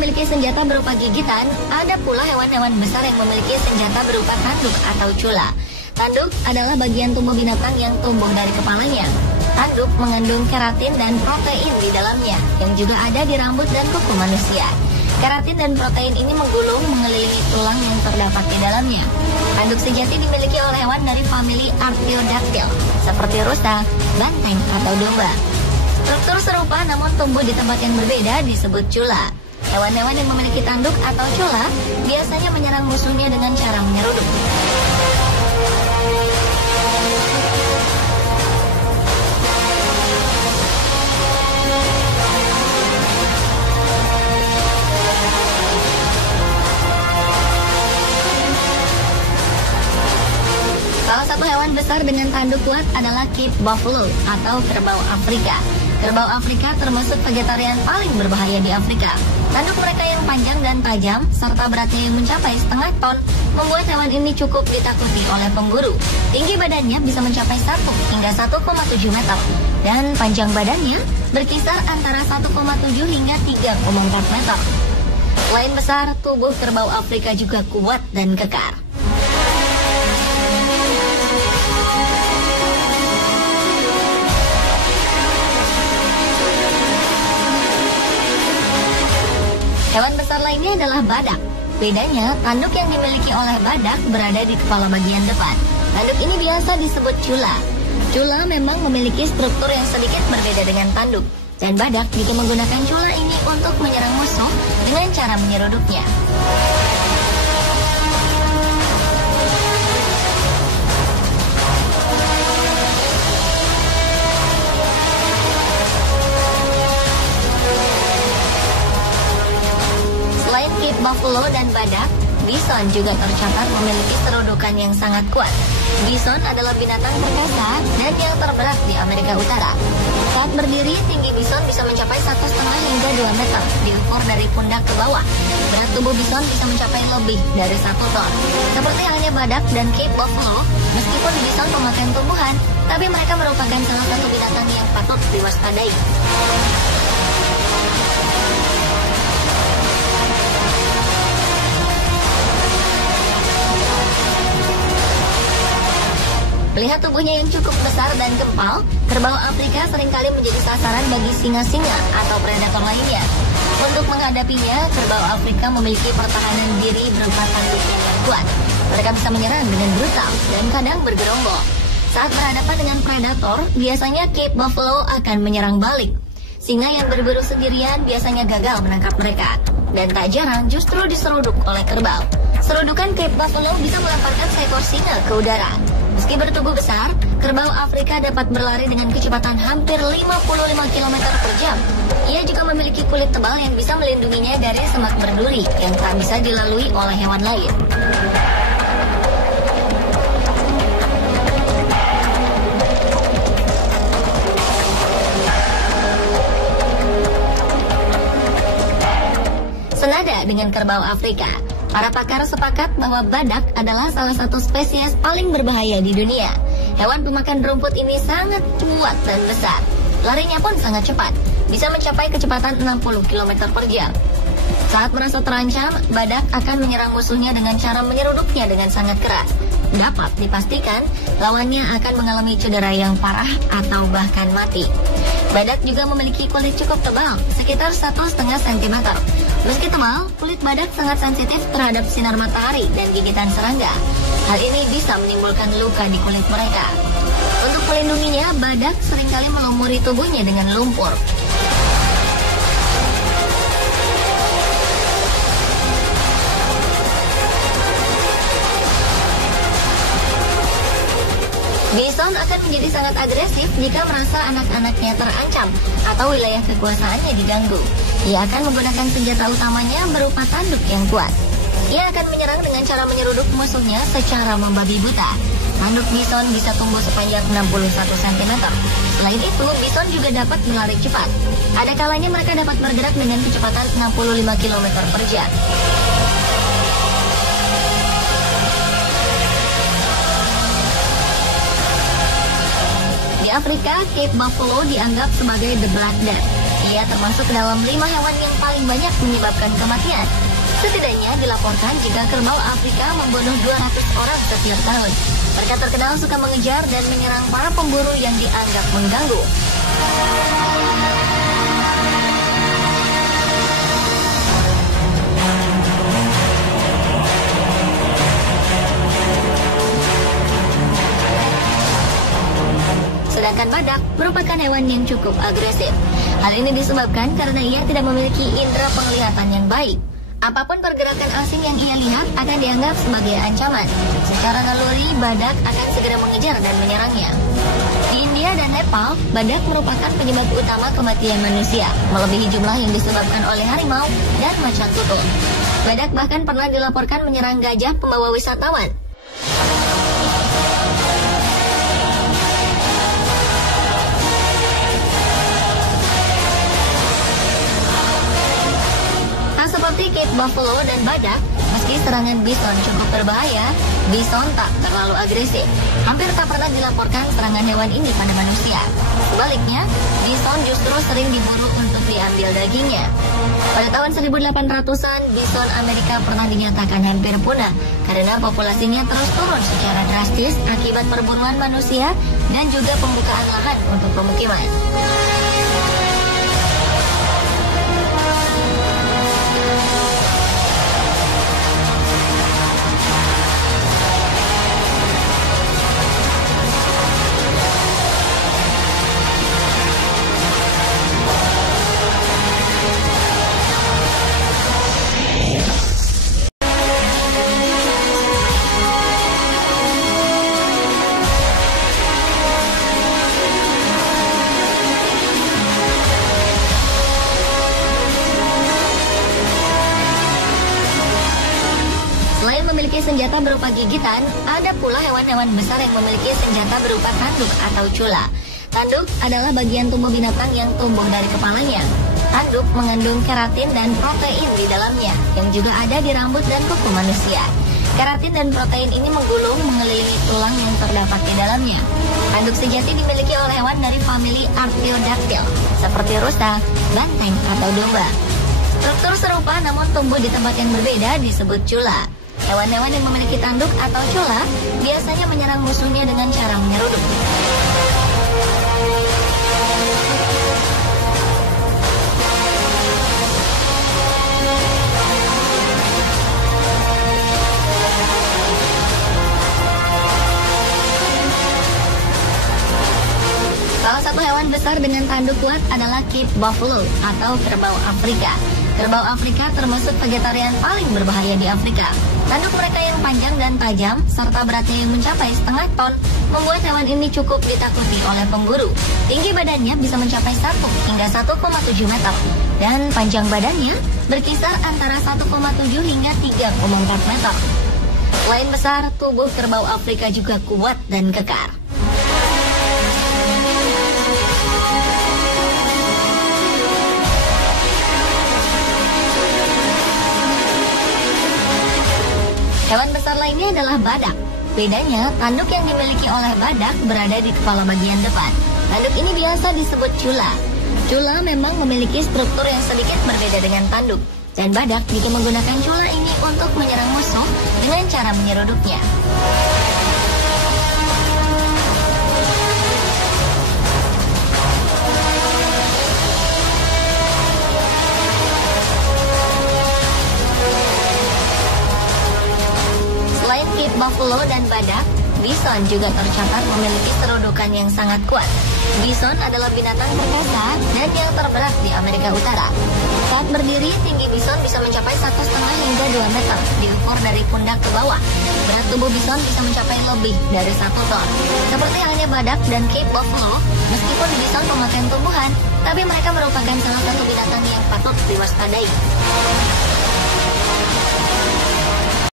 memiliki senjata berupa gigitan, ada pula hewan-hewan besar yang memiliki senjata berupa tanduk atau cula. Tanduk adalah bagian tubuh binatang yang tumbuh dari kepalanya. Tanduk mengandung keratin dan protein di dalamnya, yang juga ada di rambut dan kuku manusia. Keratin dan protein ini menggulung mengelilingi tulang yang terdapat di dalamnya. Tanduk sejati dimiliki oleh hewan dari famili Artiodactyl, seperti rusa, banteng, atau domba. Struktur serupa namun tumbuh di tempat yang berbeda disebut cula. Hewan-hewan yang memiliki tanduk atau cula biasanya menyerang musuhnya dengan cara menyeruduk. Salah satu hewan besar dengan tanduk kuat adalah Cape Buffalo atau kerbau Afrika. Kerbau Afrika termasuk vegetarian paling berbahaya di Afrika. Tanduk mereka yang panjang dan tajam serta beratnya yang mencapai setengah ton membuat hewan ini cukup ditakuti oleh pemburu. Tinggi badannya bisa mencapai 1 hingga 1,7 meter dan panjang badannya berkisar antara 1,7 hingga 3,4 meter. Selain besar, tubuh kerbau Afrika juga kuat dan kekar. Hewan besar lainnya adalah badak. Bedanya, tanduk yang dimiliki oleh badak berada di kepala bagian depan. Tanduk ini biasa disebut cula. Cula memang memiliki struktur yang sedikit berbeda dengan tanduk. Dan badak juga menggunakan cula ini untuk menyerang musuh dengan cara menyeruduknya. Selain Cape Buffalo dan badak, bison juga tercatat memiliki serudukan yang sangat kuat. Bison adalah binatang perkasa dan yang terberat di Amerika Utara. Saat berdiri, tinggi bison bisa mencapai 1,5 hingga 2 meter, diukur dari pundak ke bawah. Berat tubuh bison bisa mencapai lebih dari 1 ton. Seperti halnya badak dan Cape Buffalo, meskipun bison pemakan tumbuhan, tapi mereka merupakan salah satu binatang yang patut diwaspadai. Melihat tubuhnya yang cukup besar dan gempal, kerbau Afrika seringkali menjadi sasaran bagi singa-singa atau predator lainnya. Untuk menghadapinya, kerbau Afrika memiliki pertahanan diri berupa tanduknya yang kuat. Mereka bisa menyerang dengan brutal dan kadang bergerombol. Saat berhadapan dengan predator, biasanya Cape Buffalo akan menyerang balik. Singa yang berburu sendirian biasanya gagal menangkap mereka, dan tak jarang justru diseruduk oleh kerbau. Serudukan Cape Buffalo bisa melemparkan seekor singa ke udara. Meski bertubuh besar, kerbau Afrika dapat berlari dengan kecepatan hampir 55 km per jam. Ia juga memiliki kulit tebal yang bisa melindunginya dari semak berduri yang tak bisa dilalui oleh hewan lain. Senada dengan kerbau Afrika, para pakar sepakat bahwa badak adalah salah satu spesies paling berbahaya di dunia. Hewan pemakan rumput ini sangat kuat dan besar. Larinya pun sangat cepat, bisa mencapai kecepatan 60 km per jam. Saat merasa terancam, badak akan menyerang musuhnya dengan cara menyeruduknya dengan sangat keras. Dapat dipastikan, lawannya akan mengalami cedera yang parah atau bahkan mati. Badak juga memiliki kulit cukup tebal, sekitar 1,5 cm. Meski tebal, kulit badak sangat sensitif terhadap sinar matahari dan gigitan serangga. Hal ini bisa menimbulkan luka di kulit mereka. Untuk melindunginya, badak seringkali melumuri tubuhnya dengan lumpur. Bison akan menjadi sangat agresif jika merasa anak-anaknya terancam atau wilayah kekuasaannya diganggu. Ia akan menggunakan senjata utamanya berupa tanduk yang kuat. Ia akan menyerang dengan cara menyeruduk musuhnya secara membabi buta. Tanduk bison bisa tumbuh sepanjang 61 cm. Selain itu, bison juga dapat berlari cepat. Ada kalanya mereka dapat bergerak dengan kecepatan 65 km per jam. Di Afrika, Cape Buffalo dianggap sebagai the Black Death. Ia termasuk dalam 5 hewan yang paling banyak menyebabkan kematian. Setidaknya dilaporkan jika kerbau Afrika membunuh 200 orang setiap tahun. Mereka terkenal suka mengejar dan menyerang para pemburu yang dianggap mengganggu. Sedangkan badak merupakan hewan yang cukup agresif. Hal ini disebabkan karena ia tidak memiliki indera penglihatan yang baik. Apapun pergerakan asing yang ia lihat akan dianggap sebagai ancaman. Secara naluri, badak akan segera mengejar dan menyerangnya. Di India dan Nepal, badak merupakan penyebab utama kematian manusia, melebihi jumlah yang disebabkan oleh harimau dan macan tutul. Badak bahkan pernah dilaporkan menyerang gajah pembawa wisatawan. Seperti Cape Buffalo dan badak, meski serangan bison cukup berbahaya, bison tak terlalu agresif. Hampir tak pernah dilaporkan serangan hewan ini pada manusia. Sebaliknya, bison justru sering diburu untuk diambil dagingnya. Pada tahun 1800-an, bison Amerika pernah dinyatakan hampir punah karena populasinya terus turun secara drastis akibat perburuan manusia dan juga pembukaan lahan untuk pemukiman. Memiliki senjata berupa gigitan, ada pula hewan-hewan besar yang memiliki senjata berupa tanduk atau cula. Tanduk adalah bagian tubuh binatang yang tumbuh dari kepalanya. Tanduk mengandung keratin dan protein di dalamnya, yang juga ada di rambut dan kuku manusia. Keratin dan protein ini menggulung mengelilingi tulang yang terdapat di dalamnya. Tanduk sejati dimiliki oleh hewan dari famili Artiodactyl, seperti rusa, banteng, atau domba. Struktur serupa namun tumbuh di tempat yang berbeda disebut cula. Hewan-hewan yang memiliki tanduk atau cula biasanya menyerang musuhnya dengan cara menyeruduk. Salah satu hewan besar dengan tanduk kuat adalah Cape Buffalo atau kerbau Afrika. Kerbau Afrika termasuk vegetarian paling berbahaya di Afrika. Tanduk mereka yang panjang dan tajam, serta beratnya yang mencapai setengah ton, membuat hewan ini cukup ditakuti oleh pemburu. Tinggi badannya bisa mencapai 1 hingga 1,7 meter, dan panjang badannya berkisar antara 1,7 hingga 3,4 meter. Selain besar, tubuh kerbau Afrika juga kuat dan kekar. Hewan besar lainnya adalah badak. Bedanya, tanduk yang dimiliki oleh badak berada di kepala bagian depan. Tanduk ini biasa disebut cula. Cula memang memiliki struktur yang sedikit berbeda dengan tanduk. Dan badak juga menggunakan cula ini untuk menyerang musuh dengan cara menyeruduknya. Cape Buffalo dan badak, bison juga tercatat memiliki serudukan yang sangat kuat. Bison adalah binatang perkasa dan yang terberat di Amerika Utara. Saat berdiri, tinggi bison bisa mencapai 1,5 hingga 2 meter, diukur dari pundak ke bawah. Berat tubuh bison bisa mencapai lebih dari 1 ton. Seperti halnya badak dan Cape Buffalo, meskipun bison pemakan tumbuhan, tapi mereka merupakan salah satu binatang yang patut diwaspadai.